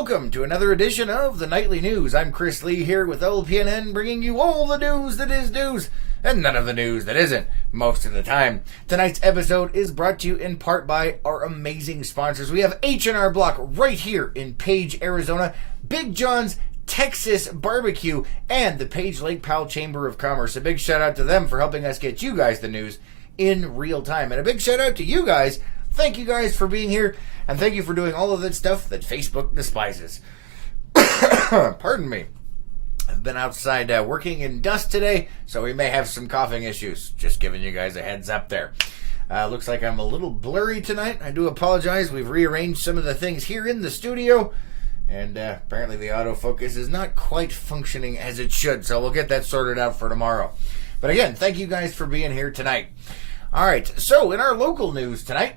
welcome to another edition of the Nightly News. I'm Chris Lee here with LPNN, bringing you all the news that is news, and none of the news that isn't, most of the time. Tonight's episode is brought to you in part by our amazing sponsors. We have H&R Block right here in Page, Arizona, Big John's Texas Barbecue, and the Page Lake Powell Chamber of Commerce. A big shout out to them for helping us get you guys the news in real time. And a big shout out to you guys. Thank you guys for being here, and thank you for doing all of that stuff that Facebook despises. Pardon me. I've been outside working in dust today, so we may have some coughing issues. Just giving you guys a heads up there. Looks like I'm a little blurry tonight. I do apologize. We've rearranged some of the things here in the studio, and apparently the autofocus is not quite functioning as it should, so we'll get that sorted out for tomorrow. But again, thank you guys for being here tonight. All right, so in our local news tonight,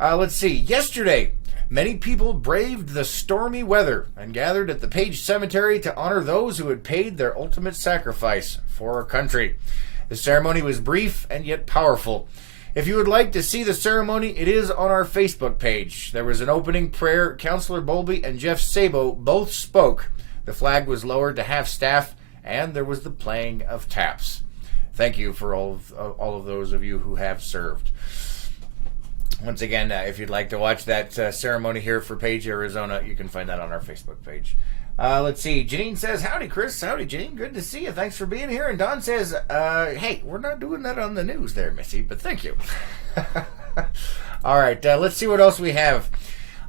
let's see. Yesterday, many people braved the stormy weather and gathered at the Page Cemetery to honor those who had paid their ultimate sacrifice for our country. The ceremony was brief and yet powerful. If you would like to see the ceremony, it is on our Facebook page. There was an opening prayer. Councillor Bowlby and Jeff Sabo both spoke. The flag was lowered to half-staff, and there was the playing of taps. Thank you for all of those of you who have served. Once again, if you'd like to watch that ceremony here for Page, Arizona, you can find that on our Facebook page. Let's see. Janine says, howdy, Chris. Howdy, Janine. Good to see you. Thanks for being here. And Don says, hey, we're not doing that on the news there, Missy, but thank you. All right, let's see what else we have.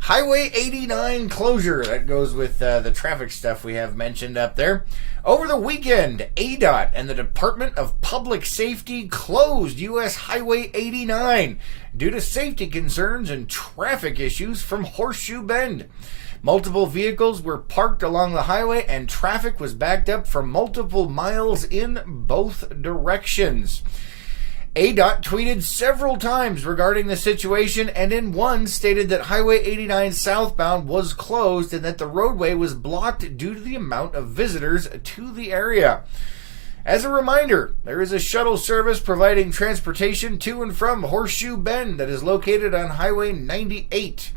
Highway 89 closure. That goes with the traffic stuff we have mentioned up there. Over the weekend, ADOT and the Department of Public Safety closed U.S. Highway 89 due to safety concerns and traffic issues from Horseshoe Bend. Multiple vehicles were parked along the highway and traffic was backed up for multiple miles in both directions. ADOT tweeted several times regarding the situation, and in one stated that Highway 89 southbound was closed and that the roadway was blocked due to the amount of visitors to the area. As a reminder, there is a shuttle service providing transportation to and from Horseshoe Bend that is located on Highway 98.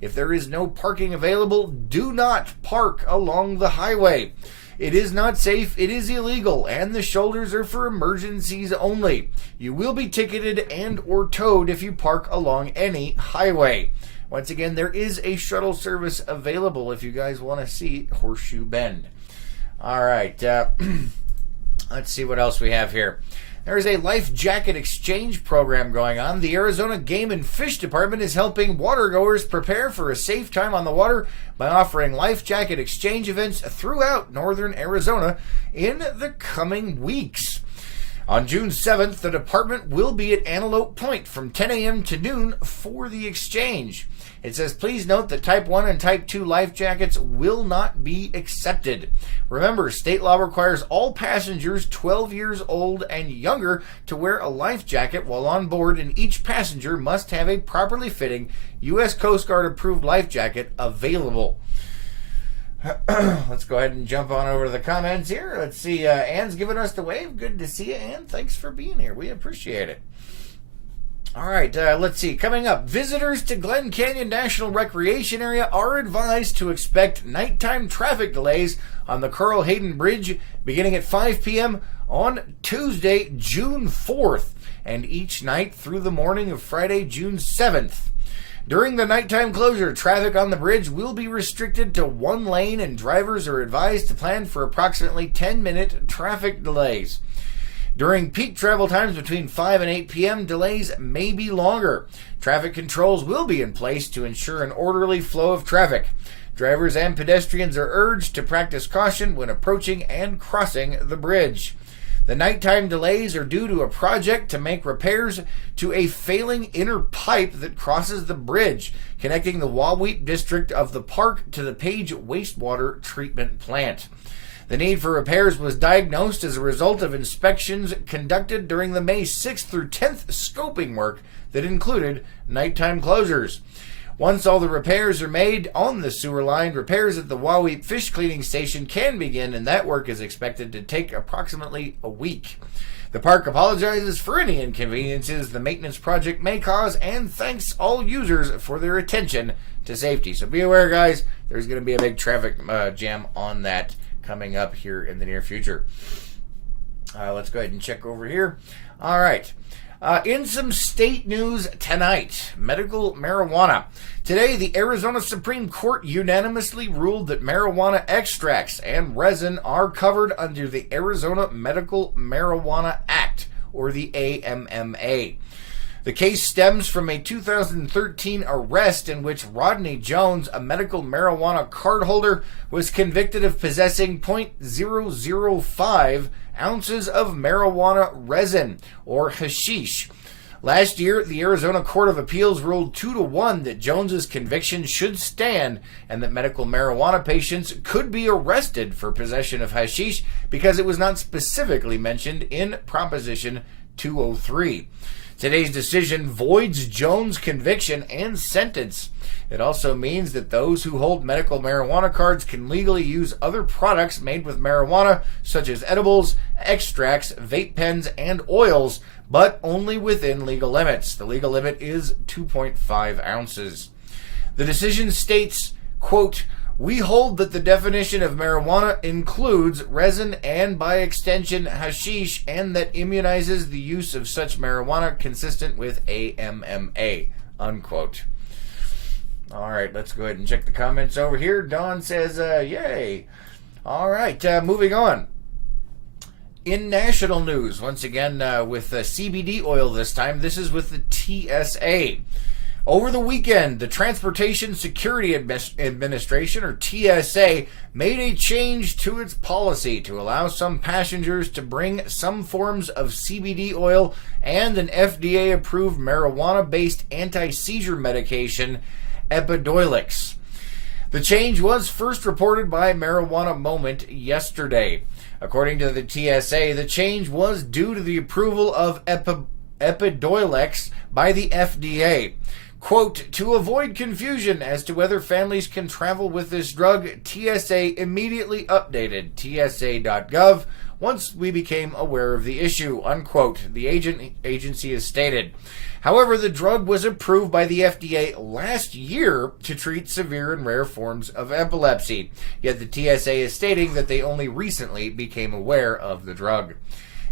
If there is no parking available, do not park along the highway. It is not safe, it is illegal, and the shoulders are for emergencies only. You will be ticketed and or towed if you park along any highway. Once again, there is a shuttle service available if you guys want to see Horseshoe Bend. All right, let's see what else we have here. There is a life jacket exchange program going on. The Arizona Game and Fish Department is helping watergoers prepare for a safe time on the water by offering life jacket exchange events throughout northern Arizona in the coming weeks. On June 7th, the department will be at Antelope Point from 10 a.m. to noon for the exchange. It says, please note that Type 1 and Type 2 life jackets will not be accepted. Remember, state law requires all passengers 12 years old and younger to wear a life jacket while on board, and each passenger must have a properly fitting U.S. Coast Guard approved life jacket available. Let's go ahead and jump on over to the comments here. Let's see. Ann's giving us the wave. Good to see you, Ann. Thanks for being here. We appreciate it. All right, let's see. Coming up, visitors to Glen Canyon National Recreation Area are advised to expect nighttime traffic delays on the Carl Hayden Bridge beginning at 5 p.m. on Tuesday, June 4th, and each night through the morning of Friday, June 7th. During the nighttime closure, traffic on the bridge will be restricted to one lane, and drivers are advised to plan for approximately 10-minute traffic delays. During peak travel times between 5 and 8 p.m., delays may be longer. Traffic controls will be in place to ensure an orderly flow of traffic. Drivers and pedestrians are urged to practice caution when approaching and crossing the bridge. The nighttime delays are due to a project to make repairs to a failing inner pipe that crosses the bridge, connecting the Wahweap district of the park to the Page wastewater treatment plant. The need for repairs was diagnosed as a result of inspections conducted during the May 6th through 10th scoping work that included nighttime closures. Once all the repairs are made on the sewer line, repairs at the Wahweap fish cleaning station can begin, and that work is expected to take approximately a week. The park apologizes for any inconveniences the maintenance project may cause and thanks all users for their attention to safety. So be aware, guys, there's going to be a big traffic jam on that coming up here in the near future. Let's go ahead and check over here. All right. In some state news tonight, medical marijuana. Today, the Arizona Supreme Court unanimously ruled that marijuana extracts and resin are covered under the Arizona Medical Marijuana Act, or the AMMA. The case stems from a 2013 arrest in which Rodney Jones, a medical marijuana cardholder, was convicted of possessing .005 ounces of marijuana resin, or hashish. Last year, the Arizona Court of Appeals ruled 2-1 that Jones's conviction should stand and that medical marijuana patients could be arrested for possession of hashish because it was not specifically mentioned in Proposition 203. Today's decision voids Jones' conviction and sentence. It also means that those who hold medical marijuana cards can legally use other products made with marijuana, such as edibles, extracts, vape pens, and oils, but only within legal limits. The legal limit is 2.5 ounces. The decision states, quote, "We hold that the definition of marijuana includes resin and, by extension, hashish, and that immunizes the use of such marijuana consistent with AMMA," unquote. All right, let's go ahead and check the comments over here. Dawn says, yay. All right, moving on. In national news, once again, with CBD oil this time, this is with the TSA. Over the weekend, the Transportation Security Administration, or TSA, made a change to its policy to allow some passengers to bring some forms of CBD oil and an FDA-approved marijuana-based anti-seizure medication, Epidiolex. The change was first reported by Marijuana Moment yesterday. According to the TSA, the change was due to the approval of Epidiolex by the FDA. Quote, "To avoid confusion as to whether families can travel with this drug, TSA immediately updated tsa.gov once we became aware of the issue," unquote, the agency has stated. However, the drug was approved by the FDA last year to treat severe and rare forms of epilepsy, yet the TSA is stating that they only recently became aware of the drug.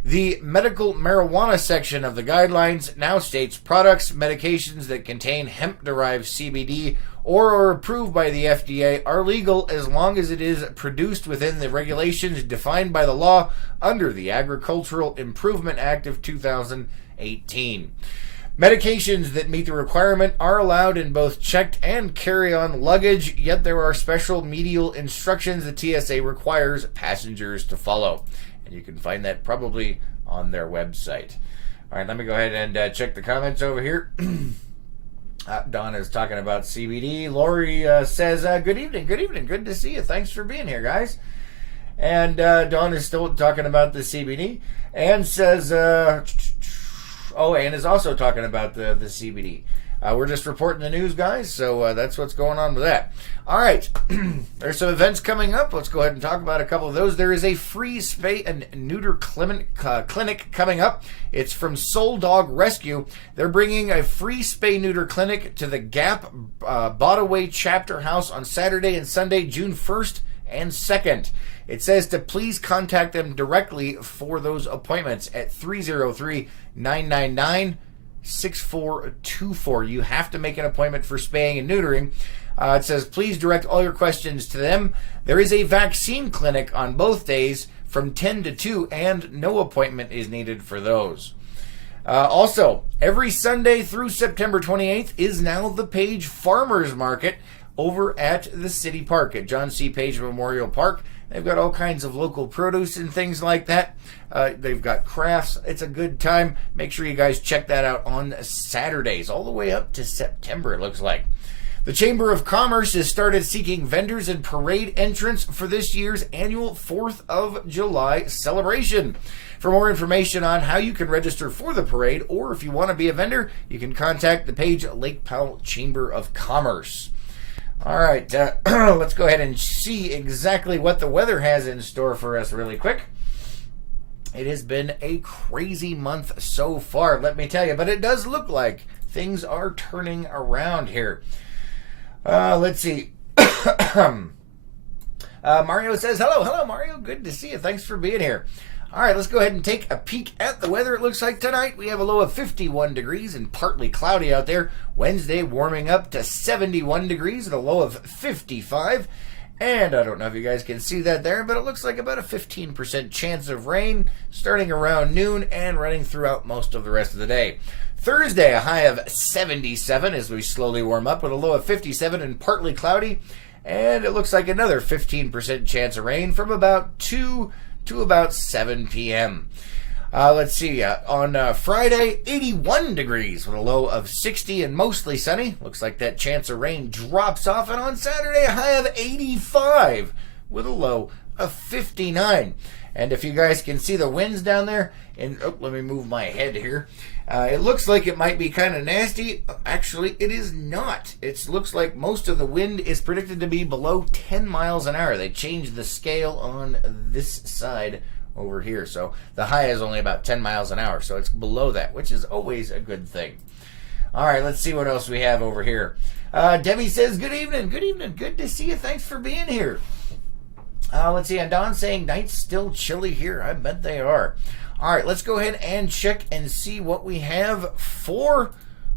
The medical marijuana section of the guidelines now states products, medications that contain hemp-derived CBD or are approved by the FDA are legal as long as it is produced within the regulations defined by the law under the Agricultural Improvement Act of 2018. Medications that meet the requirement are allowed in both checked and carry-on luggage, yet there are special medial instructions the TSA requires passengers to follow. And you can find that probably on their website. All right, let me go ahead and check the comments over here. Don is talking about CBD. Lori says, good evening, good to see you. Thanks for being here, guys. And Don is still talking about the CBD and says, and is also talking about the CBD. We're just reporting the news, guys, so that's what's going on with that. All right, there's some events coming up. Let's go ahead and talk about a couple of those. There is a free spay and neuter clinic coming up. It's from Soul Dog Rescue. They're bringing a free spay-neuter clinic to the Gap Botaway Chapter House on Saturday and Sunday, June 1st and 2nd. It says to please contact them directly for those appointments at 303-999-6424. You have to make an appointment for spaying and neutering. It says, please direct all your questions to them. There is a vaccine clinic on both days from 10 to 2, and no appointment is needed for those. Also, every Sunday through September 28th is now the Page Farmers Market over at the City Park at John C. Page Memorial Park. They've got all kinds of local produce and things like that. They've got crafts. It's a good time. Make sure you guys check that out on Saturdays, all the way up to September, it looks like. The Chamber of Commerce has started seeking vendors and parade entrants for this year's annual 4th of July celebration. For more information on how you can register for the parade, or if you want to be a vendor, you can contact the Page Lake Powell Chamber of Commerce. All right, let's go ahead and see exactly what the weather has in store for us really quick. It has been a crazy month so far, let me tell you. But it does look like things are turning around here. Let's see. Mario says, hello, Mario. Good to see you. Thanks for being here. All right, let's go ahead and take a peek at the weather. It looks like tonight we have a low of 51 degrees and partly cloudy out there. Wednesday warming up to 71 degrees and a low of 55. And I don't know if you guys can see that there, but it looks like about a 15% chance of rain starting around noon and running throughout most of the rest of the day. Thursday, a high of 77 as we slowly warm up with a low of 57 and partly cloudy. And it looks like another 15% chance of rain from about 2 to about 7 p.m. Let's see, on Friday, 81 degrees with a low of 60 and mostly sunny. Looks like that chance of rain drops off. And on Saturday, a high of 85 with a low of 59. And if you guys can see the winds down there, and let me move my head here. It looks like it might be kind of nasty. Actually, it is not. It looks like most of the wind is predicted to be below 10 miles an hour. They changed the scale on this side over here. So the high is only about 10 miles an hour. So it's below that, which is always a good thing. All right, let's see what else we have over here. Debbie says, good evening. Good evening. Good to see you. Thanks for being here. Let's see. And Don saying, nights still chilly here. I bet they are. All right, let's go ahead and check and see what we have for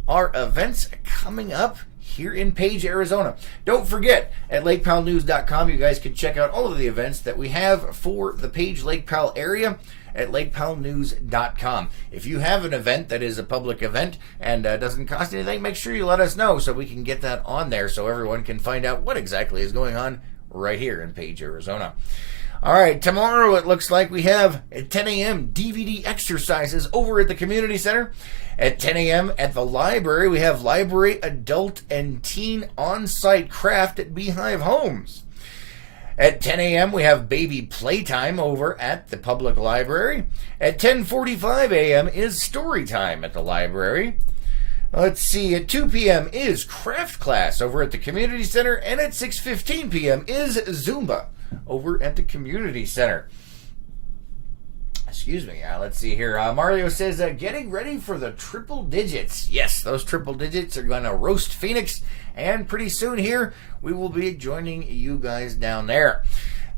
our events coming up here in Page, Arizona. Don't forget, at LakePowellNews.com, you guys can check out all of the events that we have for the Page Lake Powell area at LakePowellNews.com. If you have an event that is a public event and doesn't cost anything, make sure you let us know so we can get that on there so everyone can find out what exactly is going on right here in Page, Arizona. All right, tomorrow it looks like we have at 10 a.m. DVD exercises over at the community center. At 10 a.m. at the library, we have library, adult, and teen on-site craft at Beehive Homes. At 10 a.m., we have baby playtime over at the public library. At 10:45 a.m. is story time at the library. Let's see, at 2 p.m. is craft class over at the community center. And at 6:15 p.m. is Zumba over at the community center. Excuse me. Let's see here. Mario says, getting ready for the triple digits. Yes, those triple digits are going to roast Phoenix. And pretty soon here, we will be joining you guys down there.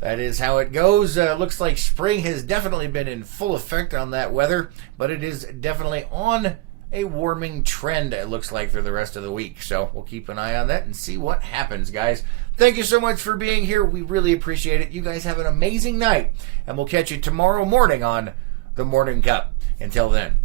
That is how it goes. Looks like spring has definitely been in full effect on that weather. But it is definitely on a warming trend, it looks like, for the rest of the week. So we'll keep an eye on that and see what happens, guys. Thank you so much for being here. We really appreciate it. You guys have an amazing night, and we'll catch you tomorrow morning on the Morning Cup. Until then.